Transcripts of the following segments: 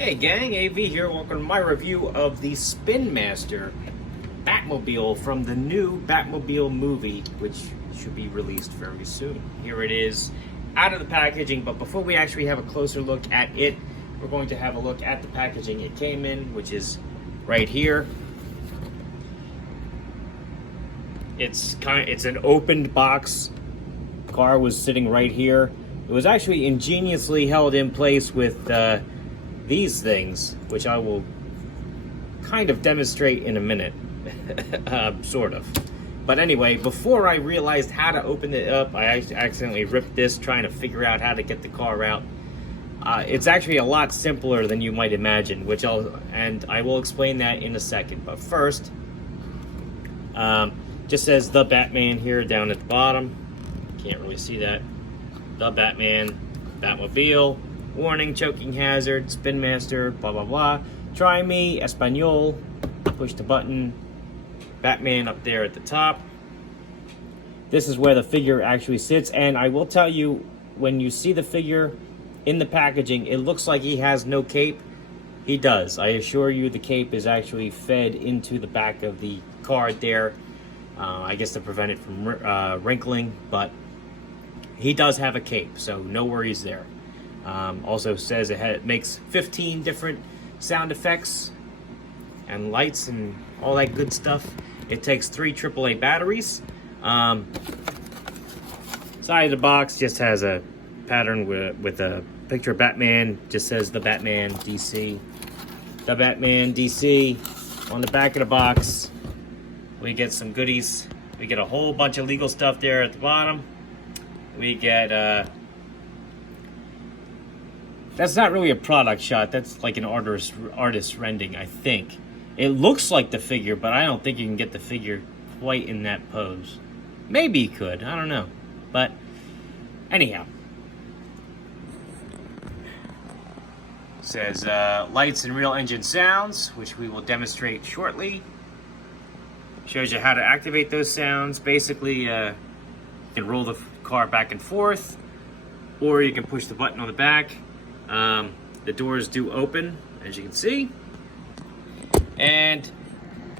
Hey gang, AV here. Welcome to my review of the Spinmaster Batmobile from the new Batmobile movie, which should be released very soon. Here it is out of the packaging, but before we actually have a closer look at it, we're going to have a look at the packaging it came in, which is right here. It's an opened box. The car was sitting right here. It was actually ingeniously held in place with these things, which I will kind of demonstrate in a minute, sort of. But anyway, before I realized how to open it up, I accidentally ripped this trying to figure out how to get the car out. It's actually a lot simpler than you might imagine, I will explain that in a second. But first, just says the Batman here down at the bottom. Can't really see that. The Batman Batmobile. Warning, choking hazard, Spinmaster, blah blah blah. Try me, Espanol. Push the button. Batman up there at the top. This is where the figure actually sits, and I will tell you, when you see the figure in the packaging, it looks like he has no cape. He does. I assure you the cape is actually fed into the back of the card there. I guess to prevent it from wrinkling, but he does have a cape, so no worries there. Also says it makes 15 different sound effects and lights and all that good stuff. It takes 3 AAA batteries. Side of the box just has a pattern with a picture of Batman. Just says the Batman DC. The Batman DC. On the back of the box, we get some goodies. We get a whole bunch of legal stuff there at the bottom. We get that's not really a product shot. That's like an artist rendering, I think. It looks like the figure, but I don't think you can get the figure quite in that pose. Maybe you could. I don't know. But anyhow. It says lights and real engine sounds, which we will demonstrate shortly. Shows you how to activate those sounds. Basically, you can roll the car back and forth, or you can push the button on the back. The doors do open, as you can see. And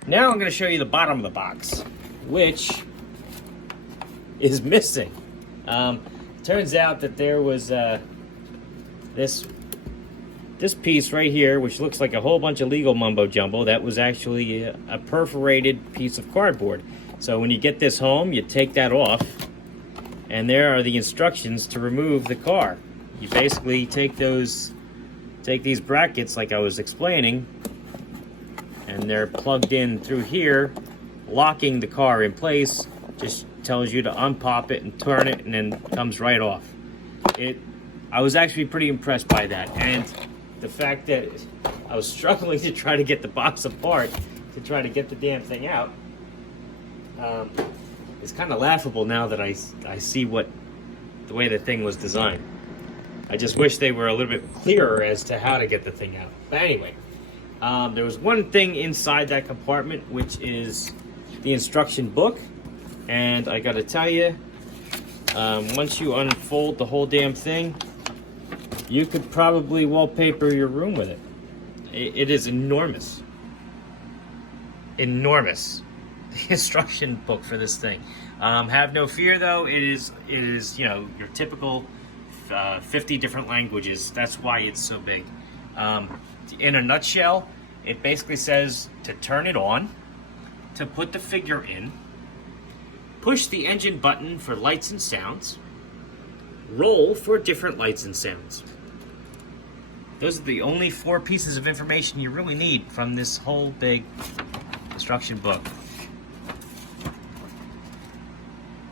now I'm going to show you the bottom of the box, which is missing. Turns out that there was this piece right here, which looks like a whole bunch of legal mumbo jumbo. That was actually a perforated piece of cardboard. So when you get this home, you take that off, and there are the instructions to remove the car. You basically take these brackets like I was explaining, and they're plugged in through here, locking the car in place. Just tells you to unpop it and turn it, and then it comes right off. I was actually pretty impressed by that, and the fact that I was struggling to try to get the box apart to try to get the damn thing out. It's kind of laughable now that I see the way the thing was designed. I just wish they were a little bit clearer as to how to get the thing out. But anyway, there was one thing inside that compartment, which is the instruction book. And I gotta tell you, once you unfold the whole damn thing, you could probably wallpaper your room with it. It is enormous. Enormous. The instruction book for this thing. Have no fear though, it is your typical 50 different languages. That's why it's so big. In a nutshell, it basically says to turn it on, to put the figure in, push the engine button for lights and sounds, roll for different lights and sounds. Those are the only 4 pieces of information you really need from this whole big instruction book.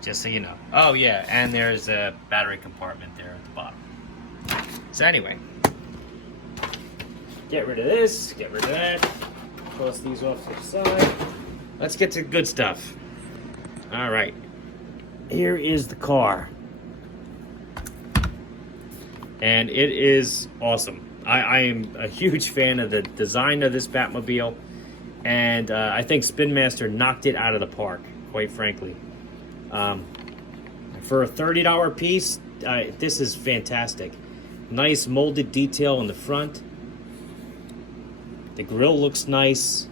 Just so you know. Oh yeah, and there's a battery compartment there at the bottom. So anyway, get rid of this, get rid of that, toss these off to the side. Let's get to the good stuff. All right, here is the car. And it is awesome. I am a huge fan of the design of this Batmobile, and I think Spinmaster knocked it out of the park, quite frankly. For a $30 piece, this is fantastic. Nice molded detail in the front. The grille looks nice.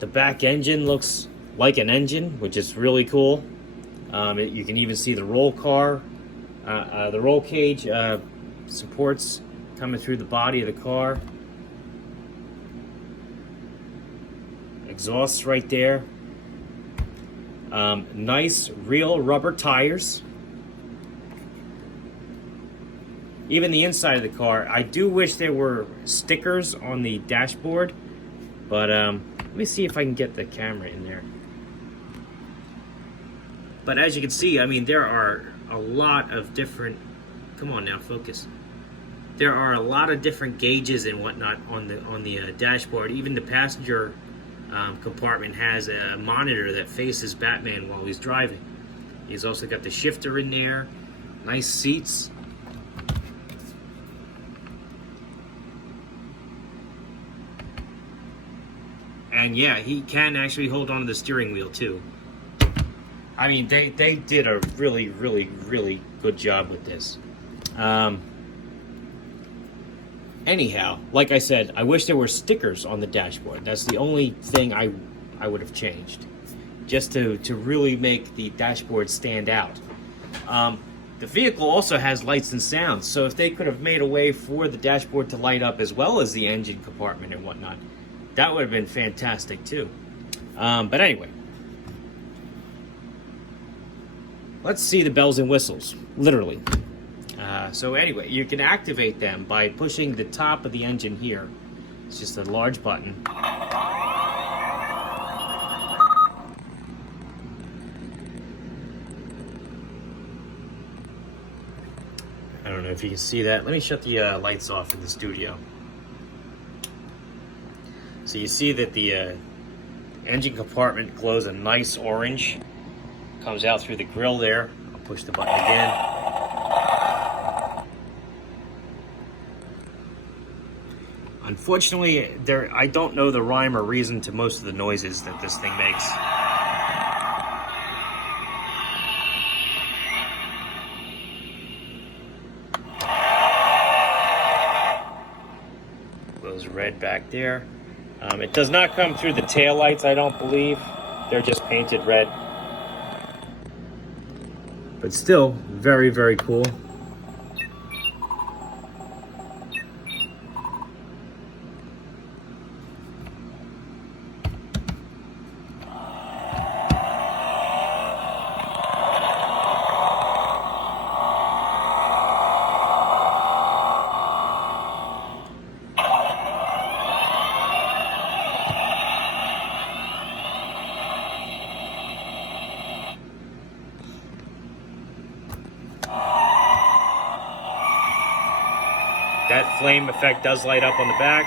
The back engine looks like an engine, which is really cool. You can even see the roll cage supports coming through the body of the car. Exhausts right there. Nice real rubber tires. Even the inside of the car. I do wish there were stickers on the dashboard, but let me see if I can get the camera in there. But as you can see, I mean, there are a lot of different, come on now, focus. There are a lot of different gauges and whatnot on the dashboard. Even the passenger compartment has a monitor that faces Batman while he's driving. He's also got the shifter in there. Nice seats. And yeah, he can actually hold on to the steering wheel too. I mean, they did a really, really, really good job with this. Anyhow, like I said, I wish there were stickers on the dashboard. That's the only thing I would have changed, just to really make the dashboard stand out. The vehicle also has lights and sounds, so if they could have made a way for the dashboard to light up as well as the engine compartment and whatnot, that would have been fantastic too. But anyway, let's see the bells and whistles, literally. So anyway, you can activate them by pushing the top of the engine here. It's just a large button. I don't know if you can see that. Let me shut the lights off in the studio. So you see that the engine compartment glows a nice orange. Comes out through the grille there. I'll push the button again. Unfortunately, I don't know the rhyme or reason to most of the noises that this thing makes. Glows red back there. It does not come through the taillights, I don't believe. They're just painted red. But still, very, very cool. That flame effect does light up on the back.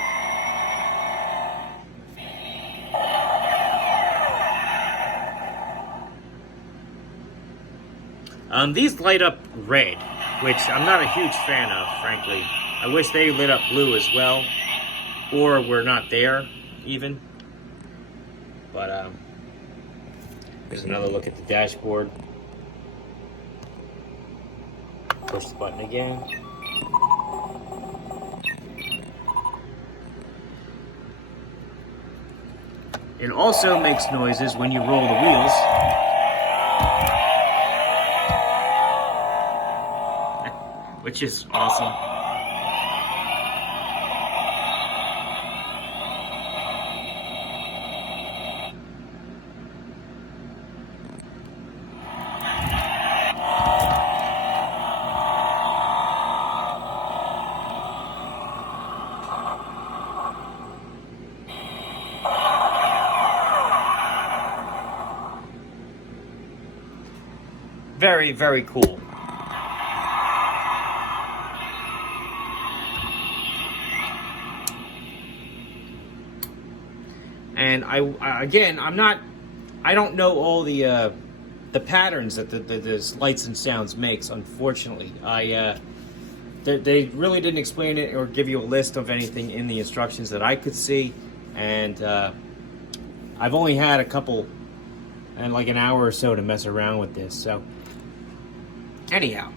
These light up red, which I'm not a huge fan of, frankly. I wish they lit up blue as well, or were not there, even. But here's another look at the dashboard. Push the button again. It also makes noises when you roll the wheels. Which is awesome. Very, very cool. And I don't know all the patterns that the lights and sounds makes, unfortunately. They really didn't explain it or give you a list of anything in the instructions that I could see. And I've only had a couple and like an hour or so to mess around with this. So anyhow,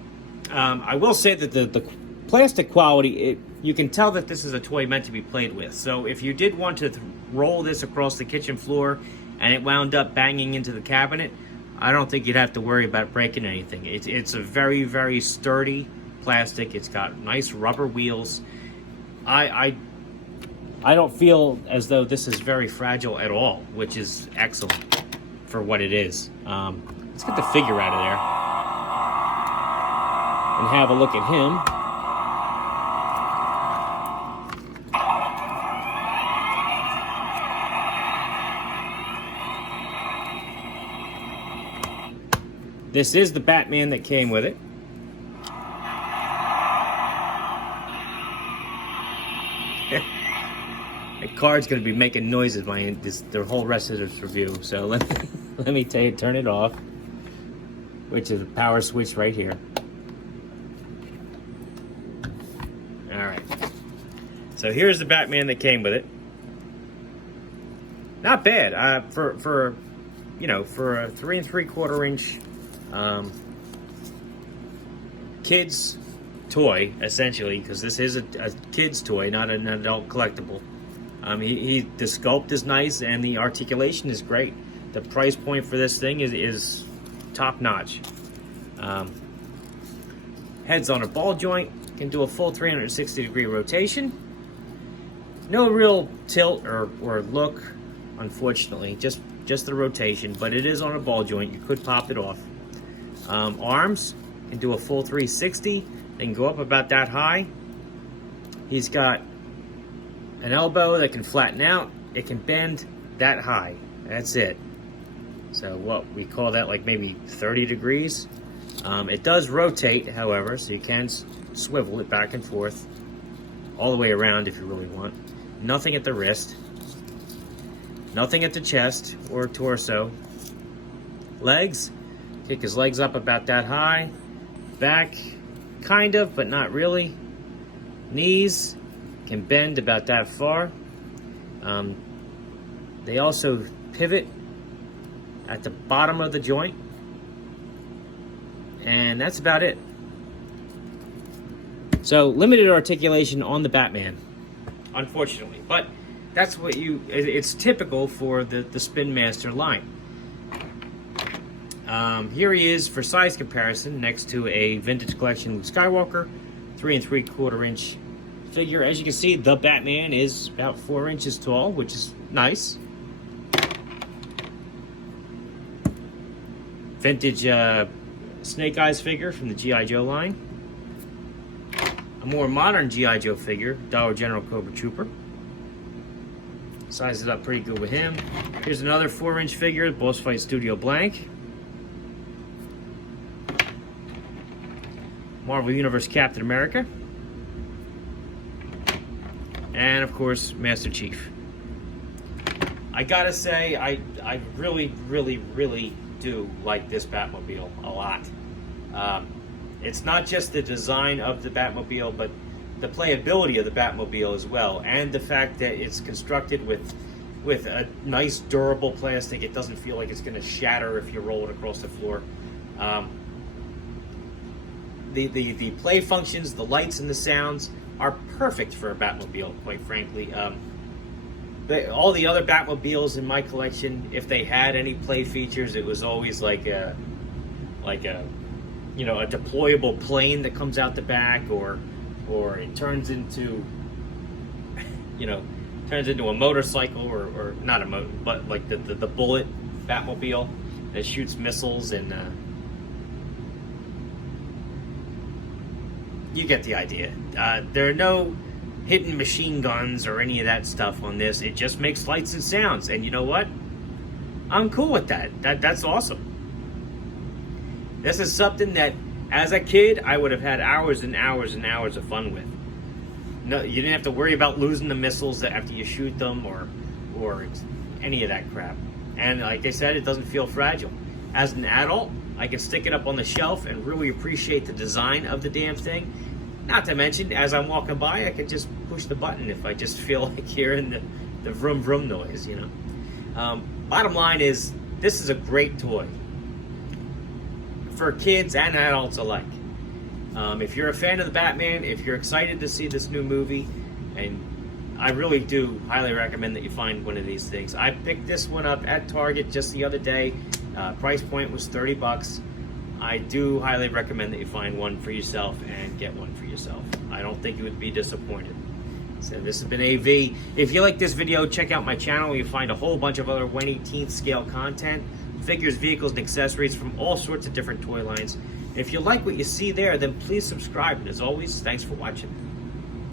I will say that the plastic quality, you can tell that this is a toy meant to be played with. So if you did want to roll this across the kitchen floor and it wound up banging into the cabinet, I don't think you'd have to worry about breaking anything. It's a very, very sturdy plastic. It's got nice rubber wheels. I don't feel as though this is very fragile at all, which is excellent for what it is. Let's get the figure out of there and have a look at him. This is the Batman that came with it. The card's going to be making noises the whole rest of this review. So let me turn it off, which is a power switch right here. All right. So here's the Batman that came with it. Not bad for a 3 3/4 inch kids toy, essentially, because this is a kid's toy, not an adult collectible. The sculpt is nice and the articulation is great. The price point for this thing is top notch. Head's on a ball joint, can do a full 360-degree rotation. No real tilt or look, unfortunately, just the rotation, but it is on a ball joint. You could pop it off. Arms can do a full 360. They can go up about that high. He's got an elbow that can flatten out. It can bend that high. That's it. So what we call that, like maybe 30 degrees. It does rotate, however, so you can swivel it back and forth all the way around if you really want. Nothing at the wrist. Nothing at the chest or torso. Legs, kick his legs up about that high. Back, kind of, but not really. Knees can bend about that far. They also pivot at the bottom of the joint. And that's about it. So limited articulation on the Batman, unfortunately. But that's what it's typical for the Spinmaster line. Here he is for size comparison next to a vintage collection Luke Skywalker, 3 3/4 inch figure. As you can see, the Batman is about 4 inches tall, which is nice. Vintage Snake Eyes figure from the G.I. Joe line. A more modern G.I. Joe figure, Dollar General Cobra Trooper. Sizes it up pretty good with him. Here's another 4-inch figure, Boss Fight Studio Blank. Marvel Universe Captain America. And of course, Master Chief. I gotta say, I really, really, really do like this Batmobile a lot. It's not just the design of the Batmobile, but the playability of the Batmobile as well, and the fact that it's constructed with a nice durable plastic. It doesn't feel like it's going to shatter if you roll it across the floor. The play functions, the lights and the sounds are perfect for a Batmobile, quite frankly. All the other Batmobiles in my collection, if they had any play features, it was always like a deployable plane that comes out the back, or it turns into a motorcycle, or not a motor, but like the Bullet Batmobile that shoots missiles, and you get the idea. There are no hidden machine guns or any of that stuff on this. It just makes lights and sounds, and you know what? I'm cool with that. That's awesome. This is something that, as a kid, I would have had hours and hours and hours of fun with. No, you didn't have to worry about losing the missiles after you shoot them, or any of that crap. And like I said, it doesn't feel fragile. As an adult, I can stick it up on the shelf and really appreciate the design of the damn thing. Not to mention, as I'm walking by, I can just push the button if I just feel like hearing the vroom vroom noise, Bottom line is, this is a great toy for kids and adults alike. If you're a fan of the Batman, if you're excited to see this new movie, and I really do highly recommend that you find one of these things. I picked this one up at Target just the other day. Price point was $30. I do highly recommend that you find one for yourself and get one for yourself. I don't think you would be disappointed. So this has been AV. If you like this video, check out my channel where you find a whole bunch of other 1/18th scale content, figures, vehicles, and accessories from all sorts of different toy lines. If you like what you see there, then please subscribe. And as always, thanks for watching.